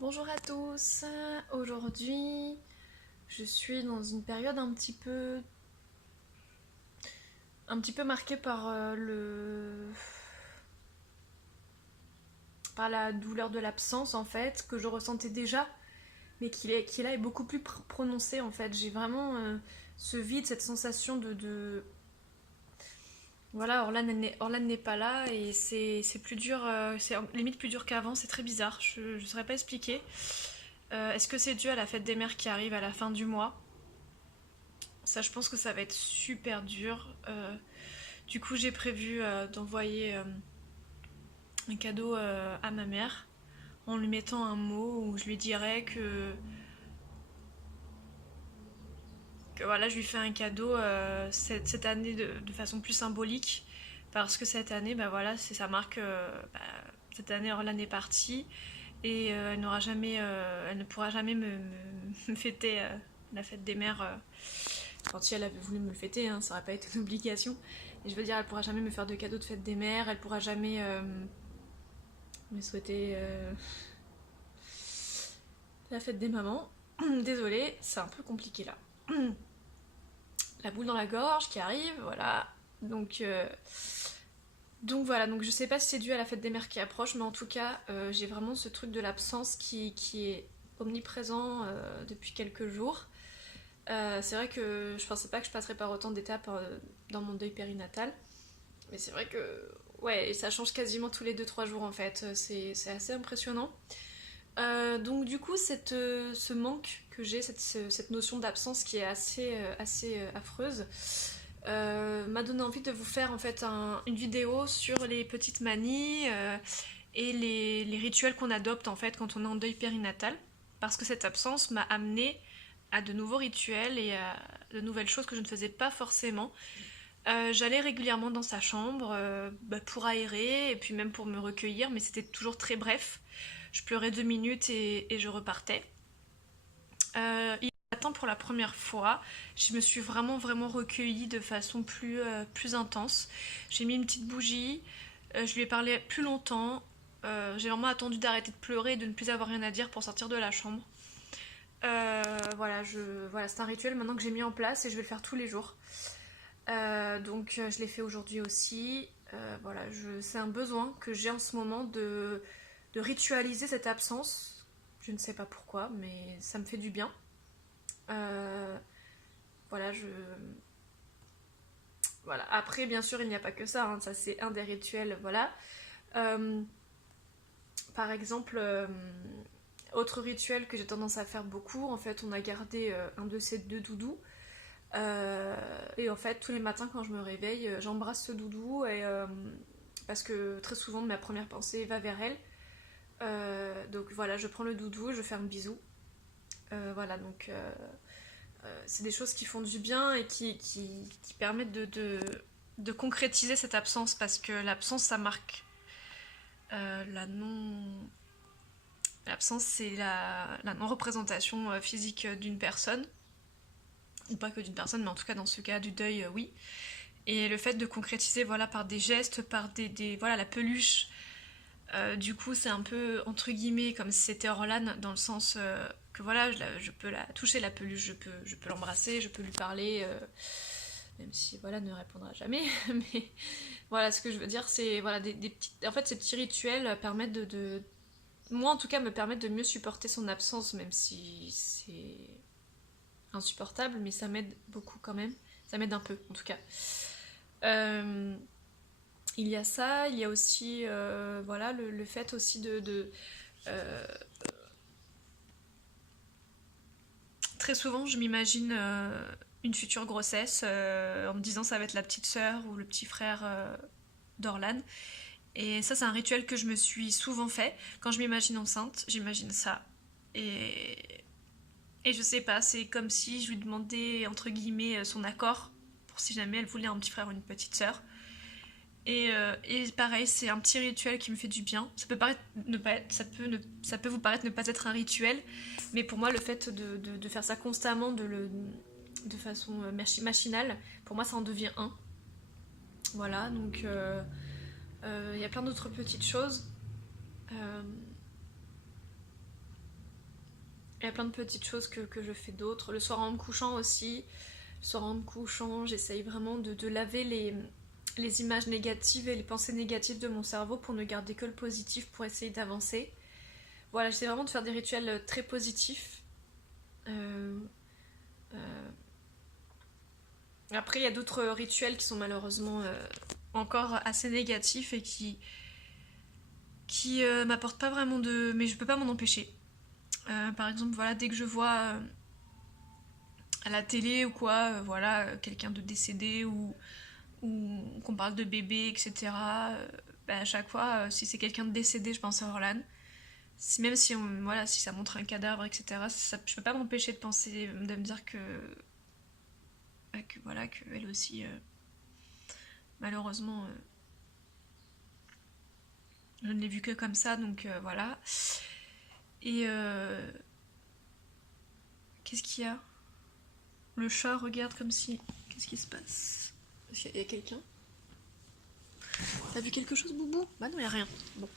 Bonjour à tous, aujourd'hui je suis dans une période un petit peu marquée par par la douleur de l'absence en fait, que je ressentais déjà, mais qui là est beaucoup plus prononcée en fait. J'ai vraiment ce vide, cette sensation voilà, Orlan n'est pas là et c'est plus dur, c'est limite plus dur qu'avant, c'est très bizarre, je ne saurais pas expliquer. Est-ce que c'est dû à la fête des mères qui arrive à la fin du mois? Ça, je pense que ça va être super dur. Du coup, j'ai prévu d'envoyer un cadeau à ma mère en lui mettant un mot où je lui dirais que voilà, je lui fais un cadeau cette année de façon plus symbolique parce que cette année, bah voilà, ça marque cette année Orlan est partie et elle ne pourra jamais me fêter la fête des mères quand si elle avait voulu me le fêter, hein, ça aurait pas été une obligation. Et je veux dire, elle pourra jamais me faire de cadeau de fête des mères, elle pourra jamais me souhaiter la fête des mamans. Désolée, c'est un peu compliqué là. La boule dans la gorge qui arrive, voilà. Donc, euh, donc voilà, donc je sais pas si c'est dû à la fête des mères qui approche, mais en tout cas, j'ai vraiment ce truc de l'absence qui est omniprésent depuis quelques jours. C'est vrai que je pensais pas que je passerais par autant d'étapes dans mon deuil périnatal. Mais c'est vrai que, ouais, et ça change quasiment tous les deux-trois jours en fait. C'est assez impressionnant. Donc du coup, ce manque que j'ai, cette notion d'absence qui est assez affreuse, m'a donné envie de vous faire en fait une vidéo sur les petites manies et les rituels qu'on adopte en fait quand on est en deuil périnatal. Parce que cette absence m'a amené à de nouveaux rituels et à de nouvelles choses que je ne faisais pas forcément. J'allais régulièrement dans sa chambre pour aérer et puis même pour me recueillir, mais c'était toujours très bref. Je pleurais 2 minutes et je repartais. Hier matin, pour la première fois, je me suis vraiment recueillie de façon plus intense. J'ai mis une petite bougie, je lui ai parlé plus longtemps. J'ai vraiment attendu d'arrêter de pleurer et de ne plus avoir rien à dire pour sortir de la chambre. Voilà, c'est un rituel maintenant que j'ai mis en place et je vais le faire tous les jours. Je l'ai fait aujourd'hui aussi. Voilà, c'est un besoin que j'ai en ce moment de ritualiser cette absence. Je ne sais pas pourquoi, mais ça me fait du bien. Euh, voilà, voilà. Après, bien sûr, il n'y a pas que ça, hein. Ça, c'est un des rituels. Voilà. Euh, Par exemple, autre rituel que j'ai tendance à faire beaucoup, en fait, on a gardé un de ces deux doudous. Et en fait, tous les matins quand je me réveille, j'embrasse ce doudou parce que très souvent ma première pensée va vers elle. Donc voilà, je prends le doudou, je fais un bisou. Voilà, c'est des choses qui font du bien et qui permettent de concrétiser cette absence parce que l'absence ça marque la non. L'absence c'est la non-représentation physique d'une personne, ou pas que d'une personne, mais en tout cas dans ce cas du deuil, oui. Et le fait de concrétiser voilà, par des gestes, par voilà, la peluche, du coup c'est un peu entre guillemets comme si c'était Orlan dans le sens que voilà, je peux la toucher la peluche, je peux l'embrasser, je peux lui parler, même si voilà, ne répondra jamais. Mais voilà, ce que je veux dire, c'est voilà, des petits, en fait ces petits rituels permettent moi en tout cas me permettent de mieux supporter son absence, même si c'est insupportable, mais ça m'aide beaucoup quand même. Ça m'aide un peu en tout cas. Euh, il y a ça, il y a aussi voilà, le fait aussi euh, très souvent je m'imagine une future grossesse en me disant ça va être la petite sœur ou le petit frère d'Orlan. Et ça c'est un rituel que je me suis souvent fait. Quand je m'imagine enceinte, j'imagine ça. Et, et je sais pas, c'est comme si je lui demandais entre guillemets son accord pour si jamais elle voulait un petit frère ou une petite sœur. Et pareil, c'est un petit rituel qui me fait du bien. Ça peut paraître ne pas être, ça peut vous paraître ne pas être un rituel, mais pour moi, le fait de faire ça constamment, de façon machinale, pour moi, ça en devient un. Voilà, il y a plein d'autres petites choses. Euh, Il y a plein de petites choses que je fais d'autres. Le soir en me couchant aussi, le soir en me couchant, j'essaye vraiment de laver les images négatives et les pensées négatives de mon cerveau pour ne garder que le positif pour essayer d'avancer. Voilà, j'essaie vraiment de faire des rituels très positifs. Euh, euh, Après, il y a d'autres rituels qui sont malheureusement encore assez négatifs et qui m'apportent pas vraiment de... Mais je peux pas m'en empêcher. Par exemple, voilà, dès que je vois à la télé ou quoi, voilà, quelqu'un de décédé ou qu'on parle de bébé, etc. Bah, à chaque fois, si c'est quelqu'un de décédé, je pense à Orlan. Même si, voilà, si ça montre un cadavre, etc., je peux pas m'empêcher de penser, de me dire que, bah, que voilà, qu'elle aussi, malheureusement, je ne l'ai vue que comme ça, donc voilà. Et qu'est-ce qu'il y a? Le chat regarde comme si... Qu'est-ce qui se passe? Il y a quelqu'un? T'as vu quelque chose, Boubou? Bah non, il y a rien. Bon,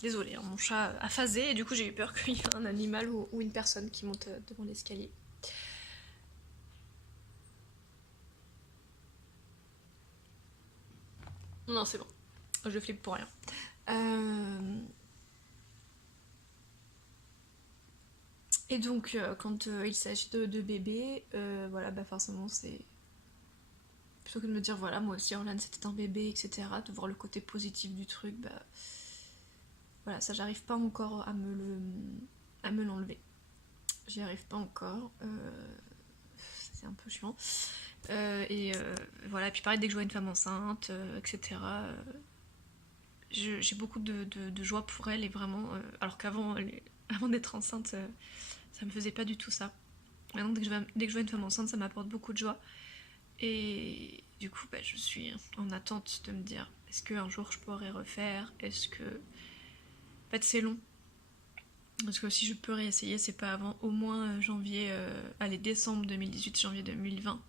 désolé, hein, mon chat a phasé et du coup j'ai eu peur qu'il y ait un animal ou une personne qui monte devant l'escalier. Non, c'est bon. Je flippe pour rien. Et donc, quand il s'agit de bébés, voilà, bah forcément, c'est. Plutôt que de me dire, voilà, moi aussi, Orlan, c'était un bébé, etc., de voir le côté positif du truc, bah. Voilà, ça, j'arrive pas encore à me l'enlever. J'y arrive pas encore. C'est un peu chiant. Et voilà, puis pareil, dès que je vois une femme enceinte, etc., j'ai beaucoup de joie pour elle, et vraiment. Alors qu'avant, avant d'être enceinte, ça me faisait pas du tout ça. Maintenant, dès que je vois une femme enceinte, ça m'apporte beaucoup de joie. Et du coup, bah, je suis en attente de me dire, est-ce qu'un jour je pourrais refaire? Est-ce que... En fait, c'est long. Parce que si je peux réessayer, c'est pas avant au moins janvier, allez, décembre 2018, janvier 2020.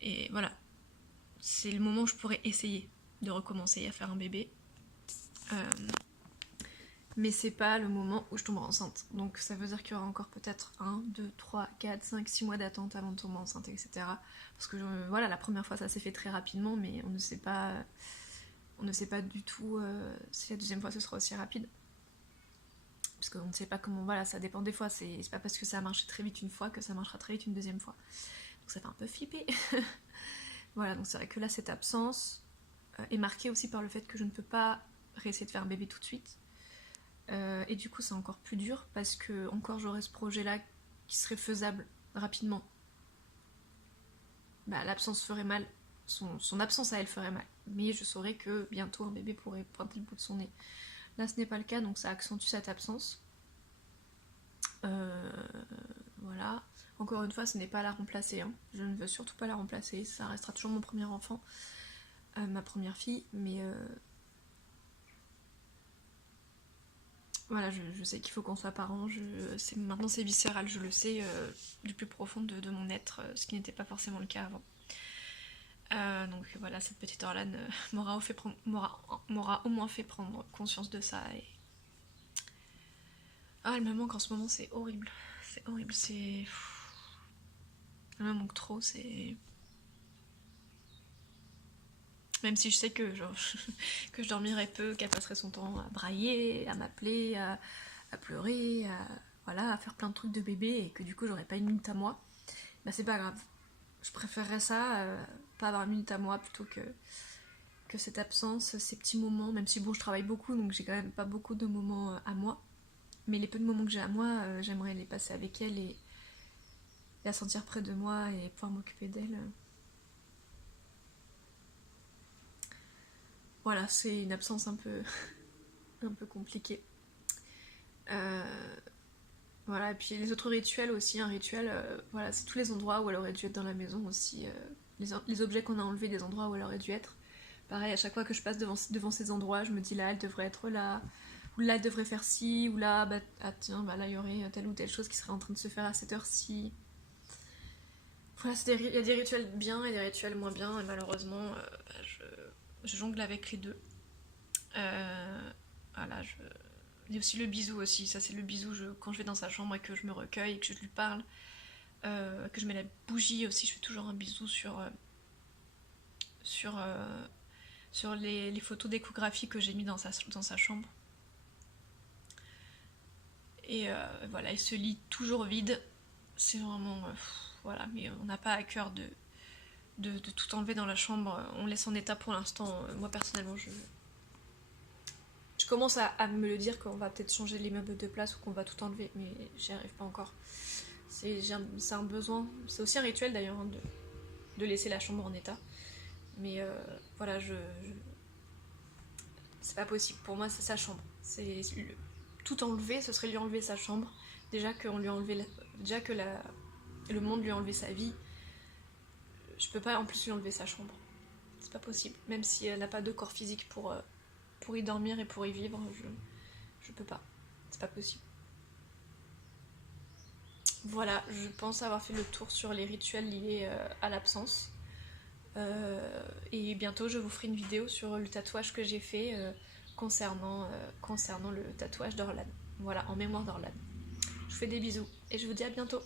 Et voilà, c'est le moment où je pourrais essayer de recommencer à faire un bébé. Euh, mais c'est pas le moment où je tomberai enceinte. Donc ça veut dire qu'il y aura encore peut-être 1, 2, 3, 4, 5, 6 mois d'attente avant de tomber enceinte, etc. Parce que voilà, la première fois ça s'est fait très rapidement, mais on ne sait pas du tout si la deuxième fois ce sera aussi rapide. Parce qu'on ne sait pas comment, voilà, ça dépend des fois. C'est pas parce que ça a marché très vite une fois que ça marchera très vite une deuxième fois. Donc ça fait un peu flipper. Voilà, donc c'est vrai que là cette absence est marquée aussi par le fait que je ne peux pas réessayer de faire un bébé tout de suite. Et du coup c'est encore plus dur parce que encore j'aurais ce projet là qui serait faisable rapidement. Bah, l'absence ferait mal, son absence à elle ferait mal, mais je saurais que bientôt un bébé pourrait pointer le bout de son nez. Là ce n'est pas le cas, donc ça accentue cette absence. Voilà, encore une fois ce n'est pas à la remplacer, hein. Je ne veux surtout pas la remplacer, ça restera toujours mon premier enfant, ma première fille, mais voilà, je sais qu'il faut qu'on soit parents, maintenant c'est viscéral, je le sais du plus profond de mon être, ce qui n'était pas forcément le cas avant. Donc voilà, cette petite Orlan m'aura au moins fait prendre conscience de ça. Et... Ah, elle me manque en ce moment, c'est horrible. C'est horrible, c'est... Elle me manque trop, c'est... Même si je sais que, genre, que je dormirais peu, qu'elle passerait son temps à brailler, à m'appeler, à pleurer, voilà, à faire plein de trucs de bébé et que du coup j'aurais pas une minute à moi, bah c'est pas grave. Je préférerais ça, pas avoir une minute à moi plutôt que cette absence, ces petits moments, même si bon je travaille beaucoup donc j'ai quand même pas beaucoup de moments à moi. Mais les peu de moments que j'ai à moi, j'aimerais les passer avec elle et la sentir près de moi et pouvoir m'occuper d'elle. Voilà, c'est une absence un peu, un peu compliquée. Voilà, et puis les autres rituels aussi, un rituel, voilà, c'est tous les endroits où elle aurait dû être dans la maison aussi, les objets qu'on a enlevés des endroits où elle aurait dû être. Pareil, à chaque fois que je passe devant ces endroits, je me dis là, elle devrait être là, ou là, elle devrait faire ci, ou là, bah, ah tiens, bah là, il y aurait telle ou telle chose qui serait en train de se faire à cette heure-ci. Voilà, il y a des rituels bien et des rituels moins bien, et malheureusement, bah, je jongle avec les deux. Voilà, Il y a aussi le bisou aussi, ça c'est le bisou quand je vais dans sa chambre et que je me recueille et que je lui parle, que je mets la bougie aussi, je fais toujours un bisou sur, sur les photos d'échographie que j'ai mis dans sa chambre. Et voilà, il se lit toujours vide, c'est vraiment... voilà, mais on n'a pas à cœur de tout enlever dans la chambre, on laisse en état pour l'instant. Moi personnellement, je commence à me le dire qu'on va peut-être changer les meubles de place ou qu'on va tout enlever, mais j'y arrive pas encore. C'est un besoin, c'est aussi un rituel d'ailleurs, hein, de laisser la chambre en état. Mais voilà, c'est pas possible. Pour moi, c'est sa chambre. Tout enlever, ce serait lui enlever sa chambre. Déjà qu'on lui a enlevé, déjà que le monde lui a enlevé sa vie. Je peux pas en plus lui enlever sa chambre. C'est pas possible. Même si elle n'a pas de corps physique pour y dormir et pour y vivre, je peux pas. C'est pas possible. Voilà, je pense avoir fait le tour sur les rituels liés à l'absence. Et bientôt, je vous ferai une vidéo sur le tatouage que j'ai fait concernant le tatouage d'Orlan. Voilà, en mémoire d'Orlan. Je vous fais des bisous et je vous dis à bientôt.